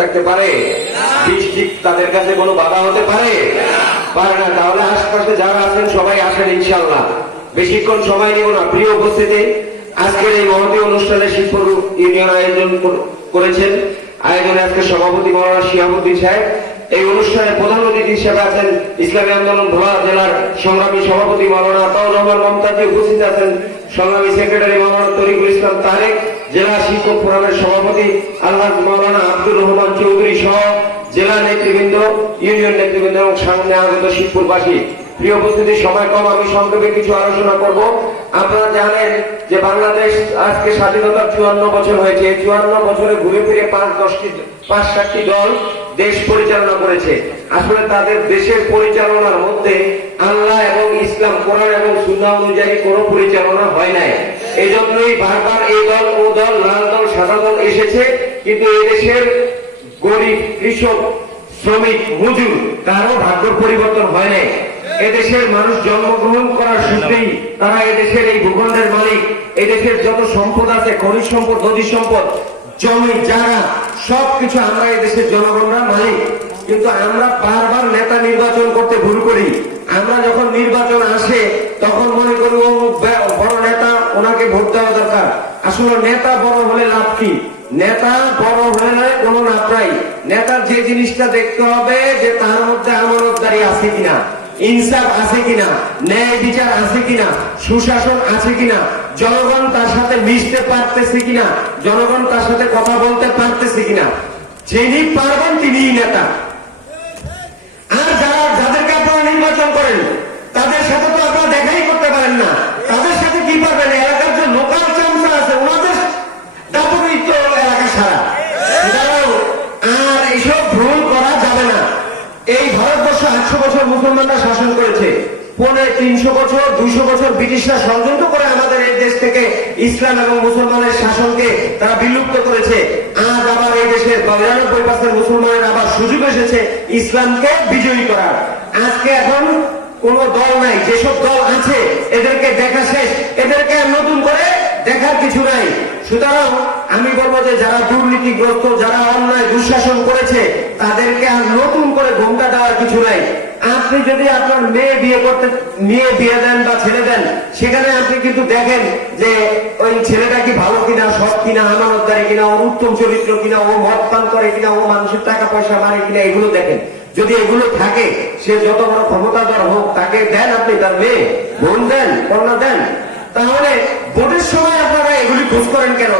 থাকতে পারে? বৃষ্টি তাদের কাছে কোনো বাধা হতে পারে? পারে না। তাহলে আশপাশে যারা আছেন সবাই আসেন ইনশাআল্লাহ। বেশিক্ষণ সময় নিব না। প্রিয় উপস্থিতি, আজকের এই মহতী অনুষ্ঠানে শিবপুর ইউনিয়ন আয়োজন করেছেন। আয়োজনে আজকে সভাপতি মাওলানা শিহাবুদ্দিন সাহেব। এই অনুষ্ঠানে প্রধান অতিথি হিসেবে আছেন ইসলামী আন্দোলন ভোলা জেলার সংগ্রামী সভাপতি মাওলানা আতাউর রহমান মমতাজি। উপস্থিত আছেন সংগ্রামী সেক্রেটারি মাওলানা তরিকুল ইসলাম তারেক, জেলা শিক্ষক ফোরামের সভাপতি আলহাজ মাওলানা আব্দুর রহমান চৌধুরী সহ জেলা নেতৃবৃন্দ, ইউনিয়ন নেতৃবৃন্দ এবং সামনে আগত শিবপুরবাসী। প্রিয় উপস্থিতি, সময় কম, আমি সংক্ষেপে কিছু আলোচনা করব। আপনারা জানেন যে বাংলাদেশ আজকে স্বাধীনতার 54 বছর হয়েছে। 54 বছরে ঘুরে ফিরে 5-7টি দল দেশ পরিচালনা করেছে। আসলে তাদের দেশের পরিচালনার মধ্যে আল্লাহ এবং ইসলাম, কোরআন এবং সুন্নাহ অনুযায়ী কোনো পরিচালনা হয় নাই। এই জন্যই বারবার এই দল ও দল, লাল দল সাদা দল এসেছে, কিন্তু এদেশের গরিব, কৃষক, শ্রমিক, মজুর কারো ভাগ্য পরিবর্তন হয় নাই। এদেশের মানুষ জন্মগ্রহণ করার সূত্রেই তারা এদেশের এই ভূখণ্ডের মালিক। এদেশের যত সম্পদ আছে, খনিজ সম্পদ, নদী সম্পদ, জমি, যারা সবকিছু আমরা এদেশের জনগণরা মালিক। কিন্তু আমরা বারবার নেতা নির্বাচন করতে ভুল করি। আমরা যখন নির্বাচন আসে তখন মনে করি ও বড় নেতা, ওনাকে ভোট দেওয়া দরকার। আসলে নেতা বড় হলে লাভ কি? নেতা বড় হলে কোনো লাভ নাই। নেতার যে জিনিসটা দেখতে হবে যে তার মধ্যে আমানতদারি আছে কিনা, ইনসাফ আছে কিনা, ন্যায় বিচার আছে কিনা, সুশাসন আছে কিনা, জনগণ তার সাথে মিশতে পারতেছে কিনা, জনগণ তার সাথে কথা বলতে পারতেছে কিনা। যিনি পারবেন তিনিই নেতা। আর যাদেরকে আপনারা নির্বাচন করেন তাদের সাথে তো আপনারা দেখাই করতে পারেন না। তাদের সাথে কি পারবেন? এলাকার যে লোকাল চামচা আছে ওনাদের দাপটই তো এলাকা সারা। আর এইসব ভুল করা যাবে না। এই ভারতবর্ষ 800 বছর মুসলমানরা শাসন করেছে। 300 বছর, 200 বছর ব্রিটিশরা ষড়যন্ত্র করে আমাদের এই দেশ থেকে ইসলাম এবং মুসলমানের শাসনকে তারা বিলুপ্ত করেছে। আজ আবার এই দেশের 92% মুসলমানের আবার সুযোগ এসেছে ইসলামকে বিজয়ী করার। আজকে এখন কোন দল নাই, যেসব দল আছে এদেরকে দেখা শেষ, এদেরকে নতুন করে দেখার কিছু নাই। সুতরাং আমি বলবো যে যারা দুর্নীতিগ্রস্ত, যারা অন্যায় দুঃশাসন করেছে তাদেরকে আর নতুন করে ঘোমটা দেওয়ার কিছু নাই। আপনি যদি আপনার মেয়ে বিয়ে দেন বা ছেড়ে দেন, সেখানে আপনি কিন্তু দেখেন যে ওই ছেলেটা কি ভালো কিনা, সৎ কিনা, আমানতদারি কিনা, ওর উত্তম চরিত্র কিনা, ও মদ পান করে কিনা, ও মানুষের টাকা পয়সা মারে কিনা, এগুলো দেখেন। যদি এগুলো থাকে, সে যত বড় ক্ষমতাধর হোক, তাকে দেন আপনি তার মেয়ে, বোন দেন, কন্যা দেন। তাহলে ভোটের সময় আপনারা এগুলি খোঁজ করেন কেন?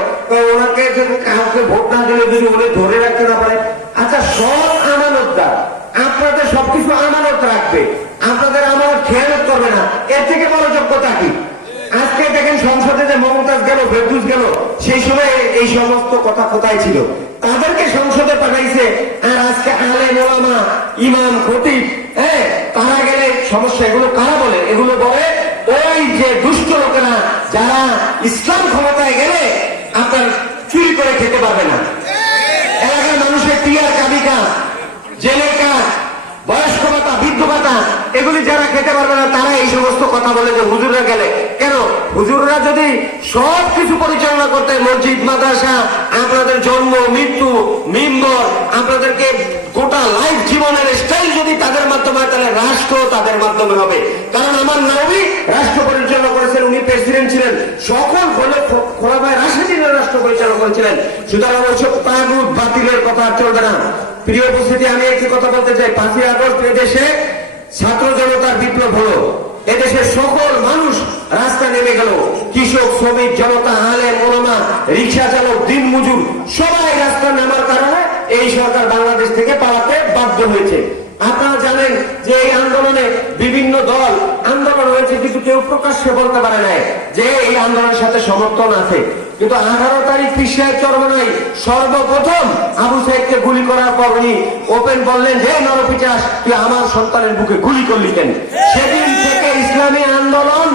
ওনাকে কাউকে ভোট না দিলে যদি উনি ধরে রাখতে না পারে। আচ্ছা, সব আমানতদার আপনাদের সবকিছু আমানত রাখবে, আপনাদের আমানত খেয়ালত করবে না, এর থেকে বড় যোগ্যতা কি? আজকে দেখেন সংসদে যে মমতাজ গেল, ফেরদৌস গেল, সেই সময় এই সমস্ত কথা কোথায় ছিল? তাদেরকে সংসদে পাঠাইছে। আর আজকে আলেম ওলামা, ইমাম, খতিব, তারা গেলে সমস্যা। এগুলো কারা বলে? এগুলো বলে ওই যে দুষ্ট লোকেরা, যারা ইসলাম ক্ষমতায় গেলে আপনার চুরি করে খেতে পারবে না। এলাকার মানুষের টিয়ার, কাবিকা, জেলের কাজ, বয়স্ক ভাতা, বৃদ্ধ ভাতা, এগুলি যারা খেতে পারবে না তারা এই সমস্ত কথা বলে যে হুজুররা গেলে। কেন? হুজুররা যদি সব কিছু পরিচালনা করতে, মসজিদ, মাদ্রাসা, আপনাদের জন্ম, মৃত্যু, মিম্বর, আপনাদেরকে গোটা লাইফ জীবনের স্টাইল যদি তাদের মাধ্যমে হয়, তাহলে রাষ্ট্র তাদের মাধ্যমে হবে। কারণ আমার নবী রাষ্ট্র পরিচালনা করেছেন, উনি প্রেসিডেন্ট ছিলেন, সকল খোলাফায়ে রাশিদিনের রাষ্ট্র পরিচালনা করেছিলেন। সুতরাং ওইসব তাগুত বাতিলের কথা চলবে না। প্রিয় উপস্থিতি, আমি একটি কথা বলতে চাই। 5ই আগস্ট এদেশে ছাত্র জনতার বিপ্লব হলো। এদেশের সকল মানুষ রাস্তা নেমে গেল। কৃষক, শ্রমিক, জনতা, আলেম, ওলামা, রিক্সা চালক, দিন মজুর, সবাই রাস্তা নামার কারণে এই সরকার বাংলাদেশ থেকে পালাতে বাধ্য হয়েছে। আপনারা জানেন যে এই আন্দোলনে বিভিন্ন দল আন্দোলন হয়েছে, কিন্তু কেউ প্রকাশ্যে বলতে পারে নাই যে এই আন্দোলনের সাথে সমর্থন আছে। কিন্তু 18 তারিখ পীর সাহেব চরমনাই সর্বপ্রথম আবু সাইদকে গুলি করার পর উনি ওপেন বললেন যে নরপিচাস, তুই আমার সন্তানের বুকে গুলি করলি কেন? সেদিন থেকে ইসলামী আন্দোলন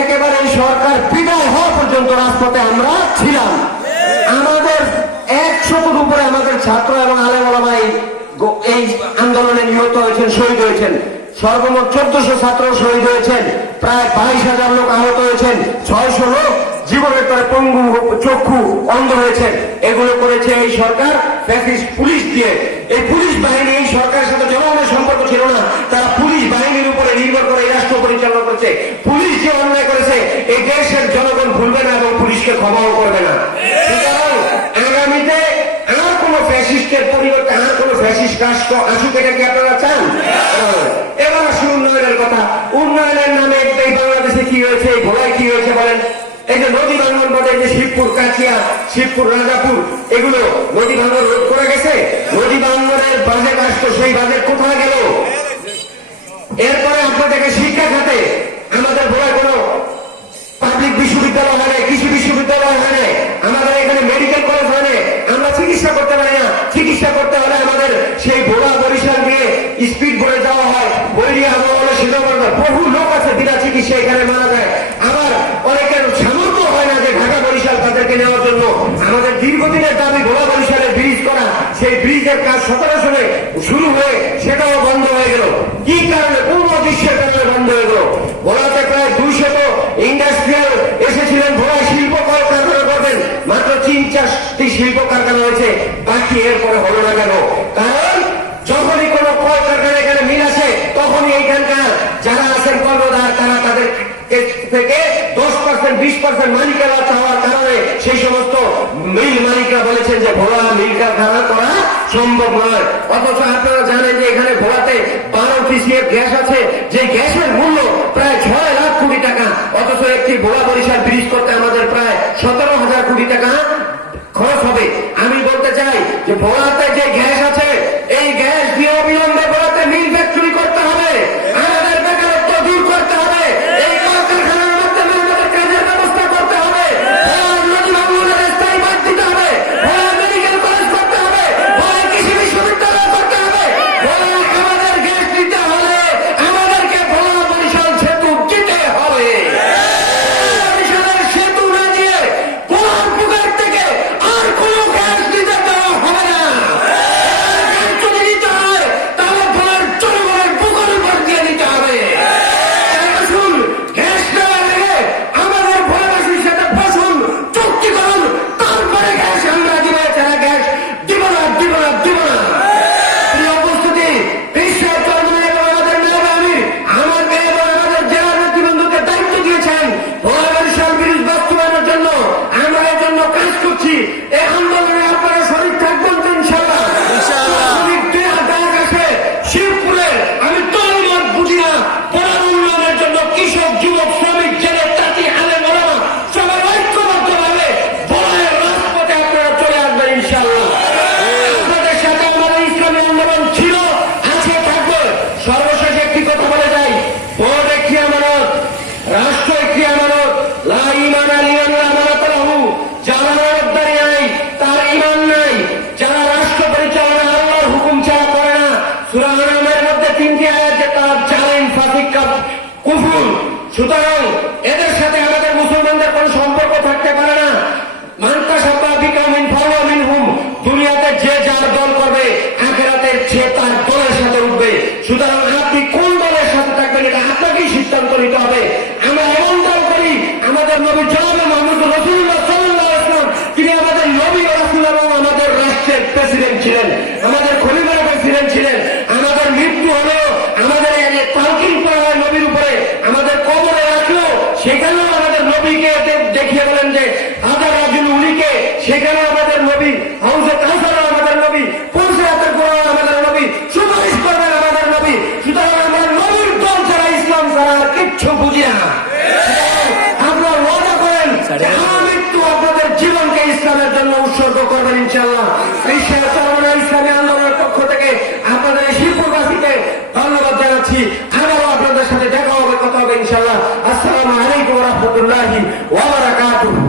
একেবারে সরকার বিদায় হওয়া পর্যন্ত রাজপথে আমরা ছিলাম। আমাদের 100-এর উপরে আমাদের ছাত্র এবং আলেম ওলামা এই আন্দোলনে নিহত হয়েছেন, শহীদ হয়েছেন। সর্বমোট 1400 ছাত্র শহীদ হয়েছেন, প্রায় 22,000 লোক আহত হয়েছেন, 600 লোক জীবনের তার পঙ্গু চক্ষু অন্ধ হয়েছে। এগুলো করেছে এই সরকার ফ্যাসিস্ট পুলিশ দিয়ে। এই পুলিশ বাহিনী এই সরকারের সাথে জনগণের সম্পর্ক ছিল না, তারা পুলিশ বাহিনীর উপরে নির্ভর করে এই রাষ্ট্র পরিচালনা করছে। পুলিশ যে অন্যায় করেছে এই দেশের জনগণ ভুলবে না এবং পুলিশকে ক্ষমাও করবে না। সুতরাং আগামীতে আর কোন ফ্যাসিস্টের পরিবর্তে আর কোন ফ্যাসিস্ট রাষ্ট্র আসুক, এটা কি আপনারা চান? এবার আসুন উন্নয়নের কথা। উন্নয়নের নামে এই বাংলাদেশে কি হয়েছে, এই ভোলায় কি হয়েছে বলেন? এই যে নদী ভাঙন বাদে যে শিবপুর, কাছিয়া, শিবপুর, রাজাপুর, এগুলো নদী ভাঙন রোধ করে গেছে। নদী ভাঙনের বাজেট আসতো, সেই বাজেট কোথায় গেল? এরপরে আপনাদেরকে শিক্ষা খাতে আমাদের ভোলায় কোনো পাবলিক বিশ্ববিদ্যালয় হয় না, কৃষি বিশ্ববিদ্যালয় হয় না, আমাদের এখানে মেডিকেল কলেজ হয় না, আমরা চিকিৎসা করতে পারি না। চিকিৎসা করতে হলে আমাদের সেই ভোলা বরিশাল দিয়ে স্পিড বোর্ডে যাওয়া হয়, বইরিয়া আমলে শিলংগড়, বহু লোক আছে বিনা চিকিৎসা এখানে মারা যায়। আবার অনেকের সামর্থ্য হয় না যে ঢাকা বরিশাল তাদেরকে নেওয়ার জন্য। আমাদের দীর্ঘদিনের দাবি ভোলা বরিশালের ব্রিজ করা, সেই ব্রিজের কাজ 17 সালে শুরু হয়ে সেটাও বন্ধ হয়ে গেল। কি কারণে? কোন অদৃশ্যের কারণে বন্ধ হয়ে গেল? ভোলাতে প্রায় 200 ইন্ডাস্ট্রিয়াল এসেছিলেন, ভোলায় শিল্প কলকারখানা করবেন, মাত্র 3-4টি শিল্প কারখানা হয়েছে, বাকি এরপরে হলো না কেন? কারণ যখনই কোনো কলকারখানা এখানে মিল আসে তখনই এইখানকার যারা আছেন কর্মদার তারা তাদের থেকে 10% 20% মালিকানা চাওয়ার কারণে সেই সমস্ত মিল মালিকরা বলেছেন যে ভোলা মিল কারখানা করা সম্ভব নয়। অথচ আপনারা জানেন যে এখানে ভোলাতে 12 TCF গ্যাস আছে, যে গ্যাসের মূল্য প্রায় 6 লাখ কোটি টাকা। অথচ একটি ভোলা বরিশাল ব্রিজ করতে আমাদের প্রায় 17,000 কোটি টাকা খরচ হবে। আমি বলতে চাই যে ভোলাতে যে গ্যাস আছে এই গ্যাস দিয়ে অবিলম্বে ভোলাতে মিল ফ্যাক্টরি করতে হবে, আমাদের বেকারত্ব দূর করতে হবে, এই কলকারখানার মাধ্যমে আমাদের কাজের ব্যবস্থা করতে হবে, নদী ভাঙনের স্থায়ী বাদ দিতে হবে, ভোলা মেডিকেল কলেজ করতে হবে, ভোলা কৃষি বিশ্ববিদ্যালয় করতে হবে। ভোলা আমাদের গ্যাস দিতে হলে আমাদেরকে ভোলা বরিশাল সেতু দিতে হবে। বরিশালের সেতু না দিয়ে ভোলার পুকুর থেকে আর কোনো গ্যাস দিতে দেওয়া হবে না। গ্যাস যদি দিতে হয় তাহলে ভোলার জনগণের পুকুর উপর দিয়ে দিতে হবে। আসুন, গ্যাস দেওয়ার আগে আমাদের ভোলাবাসীর সাথে বসুন, চুক্তি করুন, তারপরে গ্যাস আমরা দিব। এছাড়া গ্যাস দিব না, দিব না, দিব না। প্রিয় উপস্থিতি, বিশ্বের চরমে এবং আমাদের মেয়র আমির আমার মেয়ে এবং আমাদের জেলা নেতৃবৃন্দকে দায়িত্ব দিয়েছেন ভোলা বরিশাল ব্রিজ বাস্তবায়নের জন্য। আমরা এর জন্য কাজ করছি। এই আন্দোলনে আপনারা শরীর থাকবেন তো ইনশাআল্লাহ? শ্রমিক ডাক আছে শিবপুরে, আমি দলমত বুঝি না, ভোলার উন্নয়নের জন্য কৃষক, যুবক, শ্রমিক, জেলে, তাঁতি, আলেম, ওলামা সবাই ঐক্যবদ্ধভাবে ভোলার রাজপথে আপনারা চলে আসবেন ইনশাআল্লাহ। আপনাদের সাথে আমাদের ইসলামী আন্দোলন ছিল, আছে, থাকবে। সর্বশেষ একটি কথা বলে যাই, ভোট একটি আমানত, রাষ্ট্র একটি আমানত। লা ঈমানা লিমান লা আমানাতা লাহু, যার আমানতদারি নাই তার ঈমান নাই। যারা রাষ্ট্র পরিচালনা আল্লাহর হুকুম ছাড়া করে না, সূরা আনামের মধ্যে 3টি আয়াত যে তারা জালেম, ফাসিক, কুফর। সুতরাং এদের সাথে আমাদের মুসলমানদের কোনো সম্পর্ক থাকতে পারে না। মান তাশাব্বাহ বিকাউমিন ফাহুয়া মিনহুম, দুনিয়াতে যে যার দল করবে আখিরাতে সে তার দলের সাথে উঠবে। সুতরাং আপনি কোন দলের সাথে থাকবেন এটা আপনাকেই সিদ্ধান্ত নিতে হবে। আমরা এমন দল করি, আমাদের নবী জনাবে মুহাম্মদ রাসূলুল্লাহ সাল্লাল্লাহু আলাইহি ওয়াসাল্লাম তিনি আমাদের নবী ও রাসূল এবং আমাদের রাষ্ট্রের প্রেসিডেন্ট ছিলেন, আমাদের খলিফার প্রেসিডেন্ট ছিলেন। আমাদের মৃত্যু হলো, আমাদের তালকিন করা হয় নবীর উপরে, আমাদের কবরে রাখলো, সেখানেও আমাদের নবীকে দেখিয়ে বলেন যে হাজার রাজুল উনিকে, সেখানেও আমাদের নবী, হাউজে কাউসার আমাদের নবী, পৌঁছাতের পর আমাদের নবী, সুপারিশ করবেন আমাদের নবী। সুতরাং আমরা নবীর দল ছাড়া, ইসলাম ছাড়া আর কিচ্ছু বুঝি না। আপনারা ওয়াদা করেন যে আমার মৃত্যু আপনাদের জীবনকে ইসলামের জন্য উৎসর্গ করবেন ইনশাআল্লাহ। বিশ্বের চরমে ইসলামী আন্দোলনের পক্ষ থেকে আপনাদের এই শিল্পবাসীকে ধন্যবাদ জানাচ্ছি। আবারও আপনাদের সাথে দেখা হবে, কথা হবে ইনশাআল্লাহ। আসসালামু আলাইকুম ওয়া রাহমাতুল্লাহি ওয়া বারাকাতুহু।